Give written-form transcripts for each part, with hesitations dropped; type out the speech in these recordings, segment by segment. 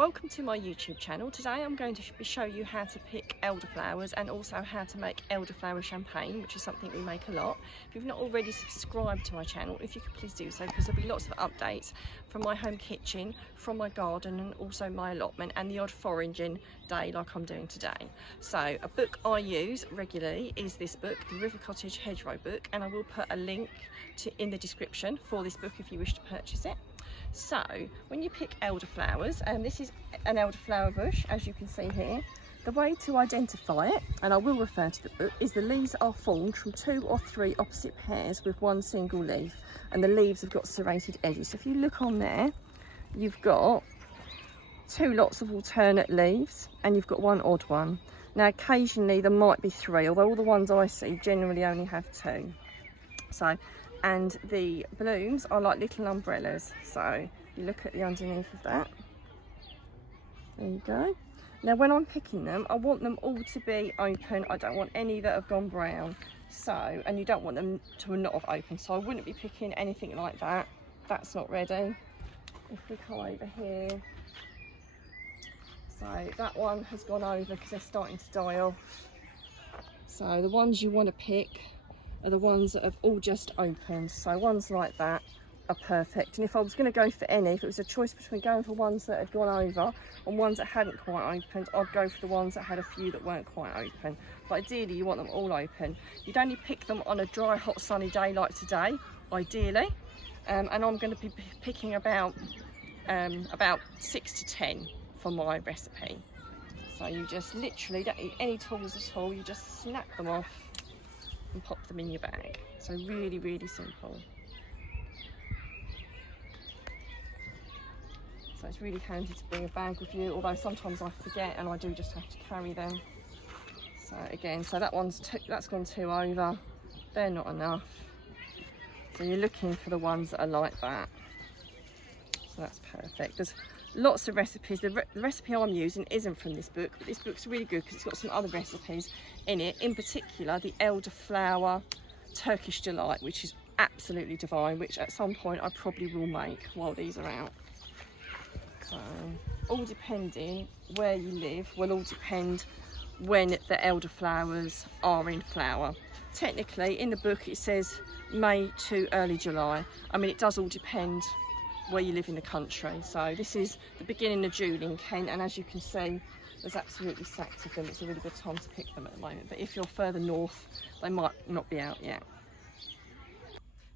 Welcome to my YouTube channel. Today I'm going to show you how to pick elderflowers and also how to make elderflower champagne, which is something we make a lot. If you've not already subscribed to my channel, if you could please do so, because there'll be lots of updates from my home kitchen, from my garden and also my allotment, and the odd foraging day like I'm doing today. So a book I use regularly is this book, the River Cottage Hedgerow book, and I will put a link in the description for this book if you wish to purchase it. So when you pick elderflowers, and this is an elderflower bush as you can see here, the way to identify it, and I will refer to the book, is the leaves are formed from 2 or 3 opposite pairs with one single leaf, and the leaves have got serrated edges. So if you look on there, you've got 2 lots of alternate leaves and you've got 1 odd one. Now occasionally there might be 3, although all the ones I see generally only have 2. And the blooms are like little umbrellas, so you look at the underneath of that, there you go. Now when I'm picking them, I want them all to be open. I don't want any that have gone brown, so, and you don't want them to not have opened, so I wouldn't be picking anything like that. That's not ready. If we come over here, so that one has gone over because they're starting to die off. So the ones you want to pick are the ones that have all just opened. So ones like that are perfect. And if I was going to go for any, if it was a choice between going for ones that had gone over and ones that hadn't quite opened, I'd go for the ones that had a few that weren't quite open. But ideally you want them all open. You'd only pick them on a dry, hot, sunny day like today, ideally. And I'm going to be picking about 6 to 10 for my recipe. So you just literally don't need any tools at all. You just snap them off and pop them in your bag. So really, really simple. So it's really handy to bring a bag with you, although sometimes I forget and I do just have to carry them. So again, so that's gone 2 over. They're not enough. So you're looking for the ones that are like that. So that's perfect. There's lots of recipes. The recipe I'm using isn't from this book, but this book's really good because it's got some other recipes in it, in particular the elderflower Turkish delight, which is absolutely divine, which at some point I probably will make while these are out. So all depending where you live will all depend when the elderflowers are in flower. Technically in the book it says May to early July. I mean, it does all depend where you live in the country. So this is the beginning of June in Kent, and as you can see there's absolutely stacks of them. It's a really good time to pick them at the moment, but if you're further north they might not be out yet.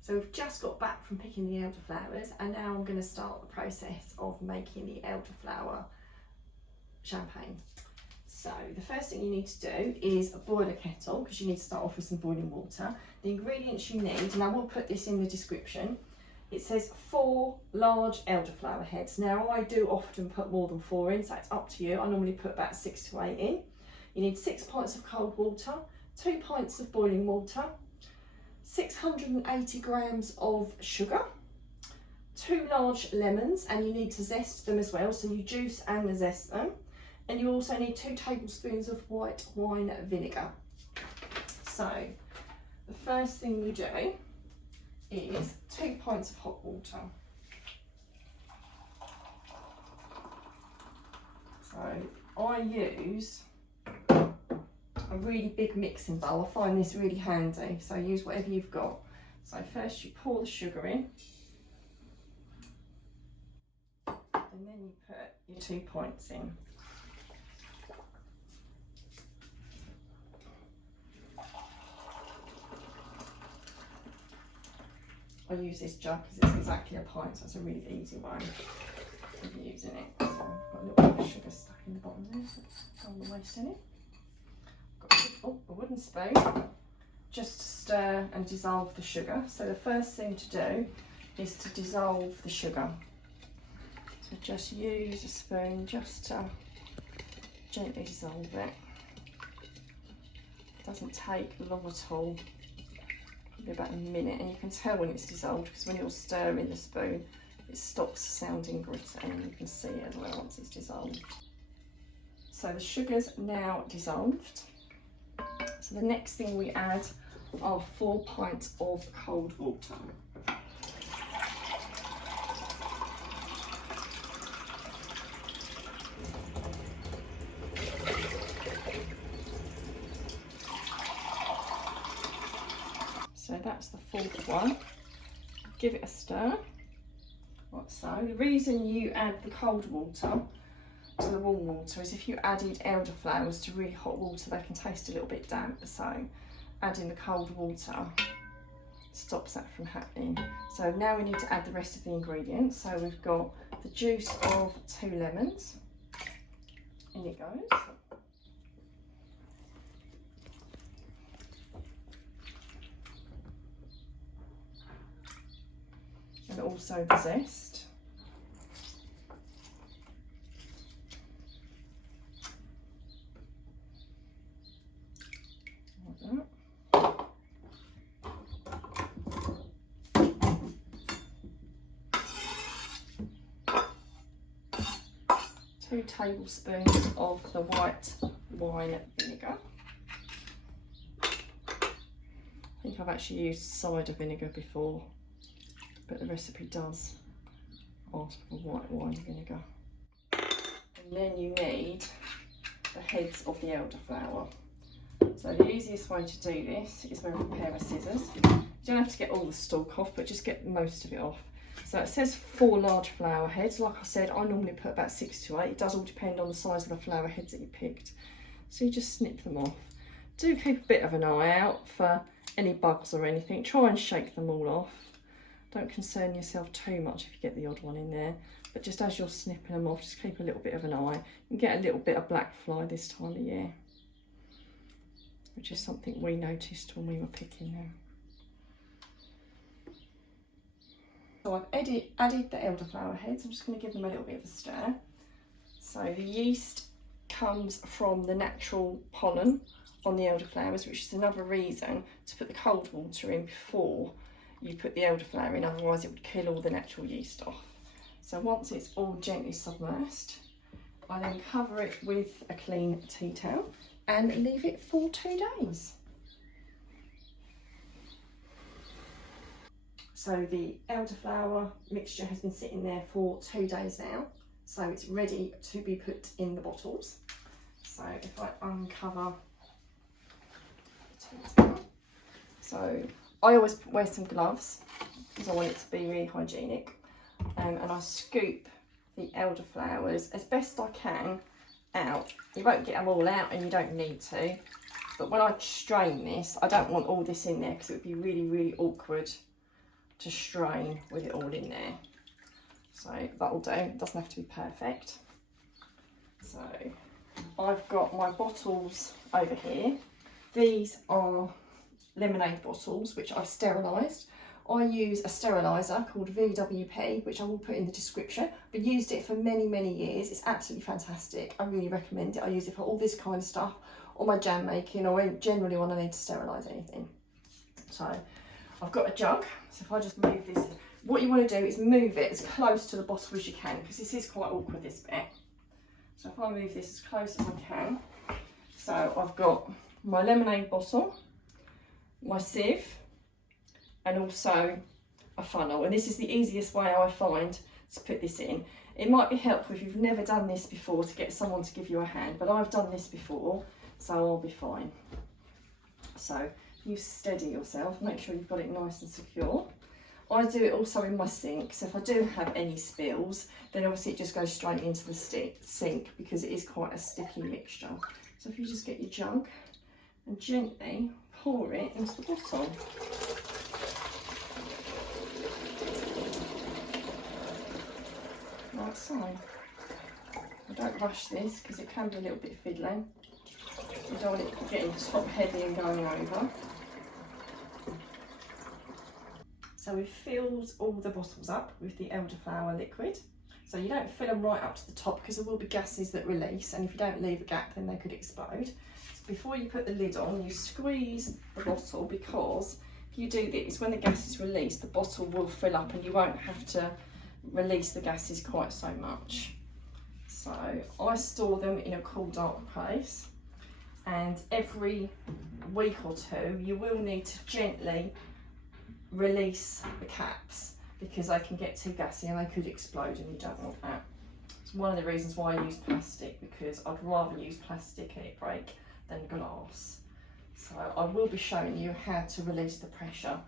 So we've just got back from picking the elderflowers, and now I'm going to start the process of making the elderflower champagne. So the first thing you need to do is boil a kettle, because you need to start off with some boiling water. The ingredients you need, and I will put this in the description, it says 4 large elderflower heads. Now I do often put more than 4 in, so it's up to you. I normally put about 6 to 8 in. You need 6 pints of cold water, 2 pints of boiling water, 680 grams of sugar, 2 large lemons, and you need to zest them as well, so you juice and zest them. And you also need 2 tablespoons of white wine vinegar. So the first thing you do is 2 pints of hot water. So I use a really big mixing bowl. I find this really handy, so use whatever you've got. So first you pour the sugar in, and then you put your 2 pints in. I use this jug because it's exactly a pint, so it's a really easy way of using it. So I've got a little bit of sugar stuck in the bottom there, so don't want to waste any. Got a wooden spoon, just to stir and dissolve the sugar. So the first thing to do is to dissolve the sugar. So just use a spoon just to gently dissolve it. It doesn't take long at all. About a minute, and you can tell when it's dissolved because when you're stirring the spoon it stops sounding gritty, and you can see it as well once it's dissolved. So the sugar's now dissolved, so the next thing we add are 4 pints of cold water. that's the fourth one. Give it a stir, like so. The reason you add the cold water to the warm water is if you added elderflowers to really hot water, they can taste a little bit damp, so adding the cold water stops that from happening. So now we need to add the rest of the ingredients. So we've got the juice of 2 lemons. In it goes. And also the zest. Like that. 2 tablespoons of the white wine vinegar. I think I've actually used cider vinegar before, but the recipe does ask for white wine vinegar. And then you need the heads of the elderflower. So the easiest way to do this is with a pair of scissors. You don't have to get all the stalk off, but just get most of it off. So it says 4 large flower heads. Like I said, I normally put about 6 to 8. It does all depend on the size of the flower heads that you picked. So you just snip them off. Do keep a bit of an eye out for any bugs or anything. Try and shake them all off. Don't concern yourself too much if you get the odd one in there. But just as you're snipping them off, just keep a little bit of an eye. You can get a little bit of black fly this time of year, which is something we noticed when we were picking them. So I've added the elderflower heads. I'm just going to give them a little bit of a stir. So the yeast comes from the natural pollen on the elderflowers, which is another reason to put the cold water in before you put the elderflower in, otherwise it would kill all the natural yeast off. So once it's all gently submersed, I then cover it with a clean tea towel and leave it for 2 days. So the elderflower mixture has been sitting there for 2 days now, so it's ready to be put in the bottles. So if I uncover the tea towel, so I always wear some gloves because I want it to be really hygienic, and I scoop the elderflowers as best I can out. You won't get them all out and you don't need to, but when I strain this, I don't want all this in there because it would be really, really awkward to strain with it all in there. So that'll do, it doesn't have to be perfect. So I've got my bottles over here. These are lemonade bottles which I've sterilised. I use a steriliser called VWP, which I will put in the description. I've used it for many, many years. It's absolutely fantastic. I really recommend it. I use it for all this kind of stuff, or my jam making, or generally when I need to sterilise anything. So I've got a jug, so if I just move this, what you want to do is move it as close to the bottle as you can, because this is quite awkward, this bit. So if I move this as close as I can, so I've got my lemonade bottle, my sieve, and also a funnel, and this is the easiest way I find to put this in. It might be helpful if you've never done this before to get someone to give you a hand, but I've done this before, so I'll be fine. So you steady yourself, make sure you've got it nice and secure. I do it also in my sink, so if I do have any spills, then obviously it just goes straight into the sink because it is quite a sticky mixture. So if you just get your jug and gently pour it into the bottle. Like so. I don't rush this because it can be a little bit fiddly. You don't want it getting top heavy and going over. So we've filled all the bottles up with the elderflower liquid. So you don't fill them right up to the top because there will be gases that release, and if you don't leave a gap then they could explode. So before you put the lid on, you squeeze the bottle, because if you do this, when the gas is released, the bottle will fill up and you won't have to release the gases quite so much. So I store them in a cool, dark place, and every week or two you will need to gently release the caps because they can get too gassy and they could explode, and you don't want that. It's one of the reasons why I use plastic, because I'd rather use plastic and it break than glass. So I will be showing you how to release the pressure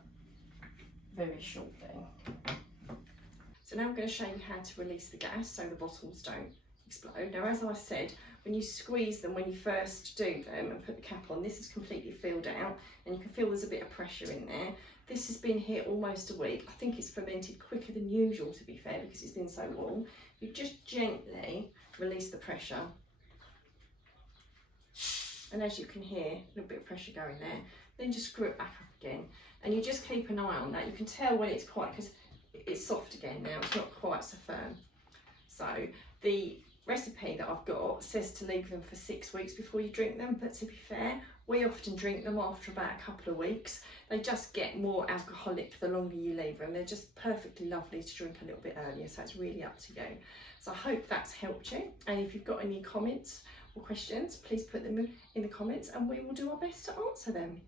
very shortly. So now I'm going to show you how to release the gas so the bottles don't explode. Now, as I said, when you squeeze them, when you first do them and put the cap on, this is completely filled out and you can feel there's a bit of pressure in there. This has been here almost a week. I think it's fermented quicker than usual, to be fair, because it's been so warm. You just gently release the pressure. And as you can hear, a little bit of pressure going there. Then just screw it back up again. And you just keep an eye on that. You can tell when it's quite, because it's soft again now, it's not quite so firm. So the recipe that I've got says to leave them for 6 weeks before you drink them, but to be fair, we often drink them after about a couple of weeks. They just get more alcoholic the longer you leave them. They're just perfectly lovely to drink a little bit earlier, so it's really up to you. So I hope that's helped you, and if you've got any comments or questions, please put them in the comments and we will do our best to answer them.